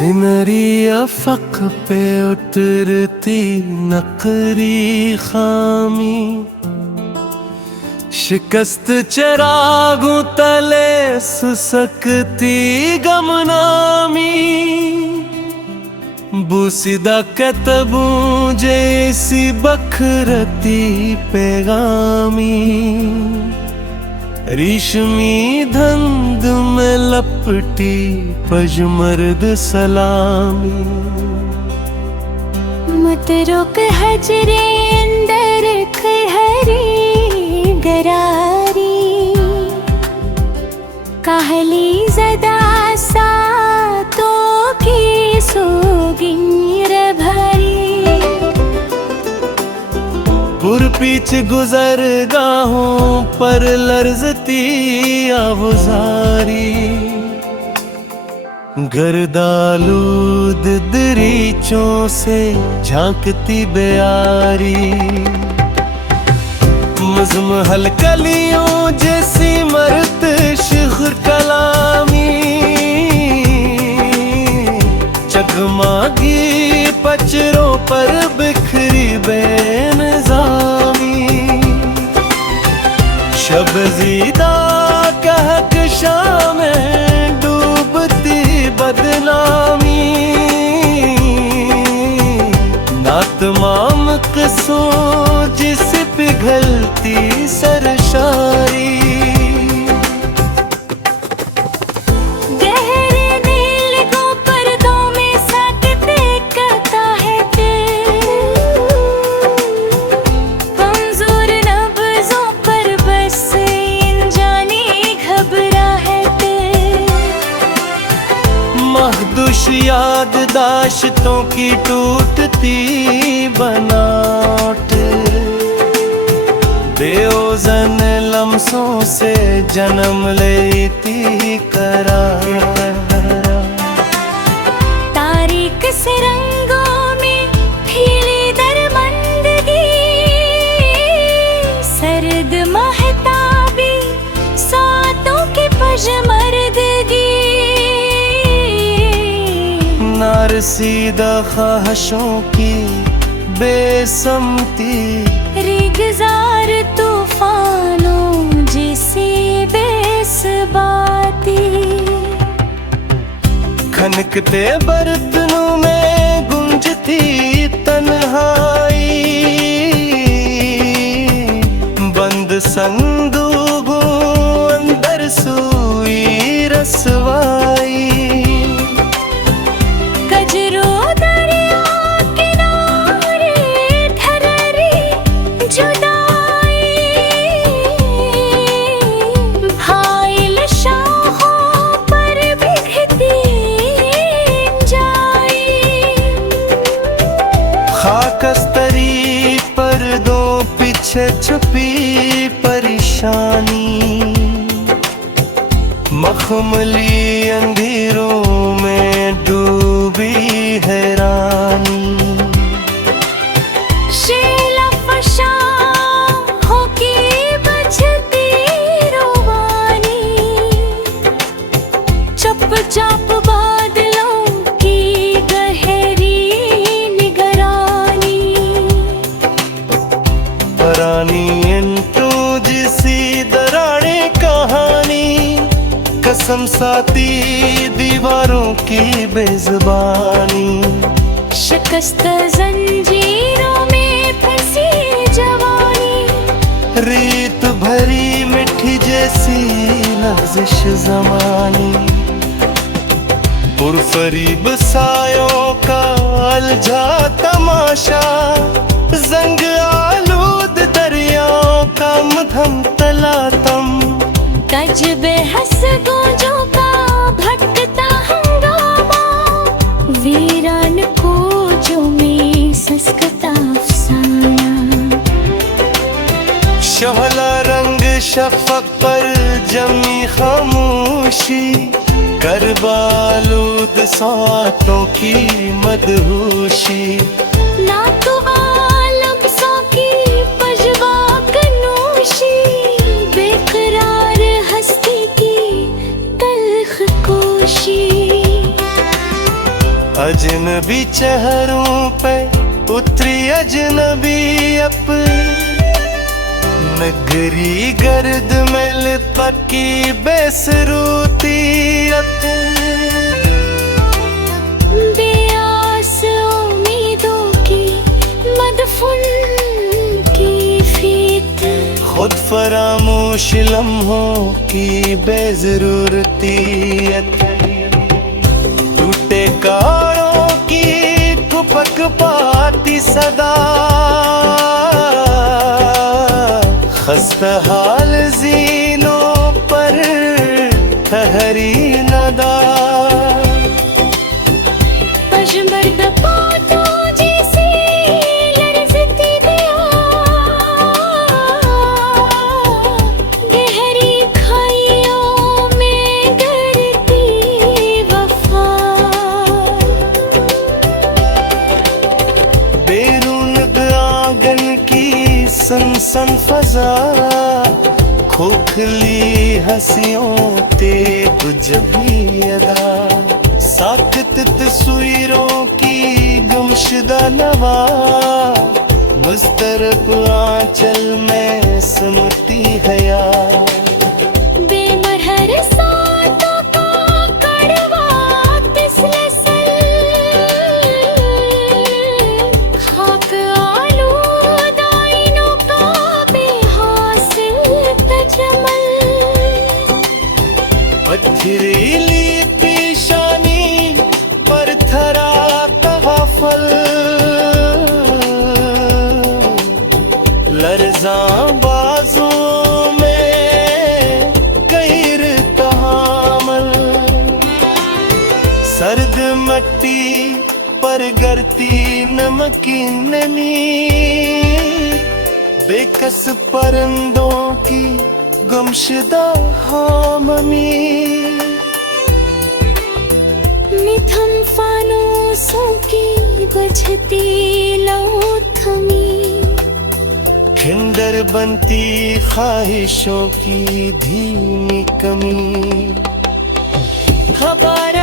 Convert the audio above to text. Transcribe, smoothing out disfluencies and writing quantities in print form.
Simri Afak पे उतरती नकरी खामी, शिकस्त चरागों तले सुसकती गमनामी। बूसीदा कतबूं जैसी बखरती पैगामी, रेशमी धंध में लपटी पजमर्द सलामी। मत रुक हजरे अंदर खहरी गरारी, काहली ज़दा सातों की सोगिंर भरी। पुरपीछ गुजर गाहों पर लर्जती आबुजारी, गर्दालूद दरीचों से झांकती बेयारी। मुज़म्मल कलियों जैसी मर्द शिखर कलामी, चगमागी पचरों पर बिखरी बेनज़ामी। शबज़ीदा कहकशां में डूबती बदनामी, ना तमाम क़िस्सों जिस पिघलती सरशारी। याददाश्तों की टूटती बनावट, बेओज़न लम्हों से जन्म लेती करार। तारीक से रंगों में खिली दरमंदगी, सर्द महताबी सातों की पजमर्दगी। नारसीदा ख्वाहिशों की बेसमती, रेगिज़ार तूफानों जैसी बेसबाती। खनकते बर्तनों में गुंजती तन्हाई, बंद संदूकों अंदर सुई रसवाई। खाकस्तरी पर्दों पीछे छुपी परेशानी, मखमली अंधेरों में डूबी हैरानी। शेलफशा होके बजती रोवानी, चुपचाप कसम साती दीवारों की बेज़ुबानी। शिकस्त जंजीरों में फंसी जवानी, रीत भरी मिठी जैसी लफ्ज़िश ज़मानी। पुरफरीब सायों का अलझा तमाशा, जंग आलूद दरियाओं का मधम तलातम। तजबे हंस गूंजों का भटकता हंगामा, वीरान कोचों में सस्कता अफसाना। शोहला रंग शफ़क़ पर जमी खामोशी, करबालूद सातों की मदहोशी। ना तो आलम सा की पजवा कनोशी, बेकरार हस्ती की तल्ख कोशी। अजनबी चेहरों पे उतरी अजनबी नगरी गर्द में लिपटी बेसरूती बेआस उम्मीदों की मदफून की फीत, खुद फरामोश लम्हों की बेजरूरती टूटे कारों की खुपक पाती सदा, खस्ता हाल जीनों पर ठहरी नदा। पशमर्द बातों जैसी लरज़ती दिया, गहरी खाइयों में गिरती वफा। बैरून आंगन की सनसन फजा, खोखली हंसियों तेब जभी अदा, साकत तस्वीरों की गुमशुदा नवा, मुस्तरब आंचल में समती है यार। बेमरहर सांतों का कड़वा तिसलसल, खाक आलूद आईनों का बेहासिल तजम्मुल, पथरीली पेशानी पर थरा तगफल, लर्ज़ां बाजों में गैर तहामल, सर्द मट्टी पर गिरती नमकीन नमी, बेकस परिंदों की गुमशुदा हामी। निथम फानूसों की बुझती लौ थमी, खिंडर बनती ख्वाहिशों की धीमी कमी। खबर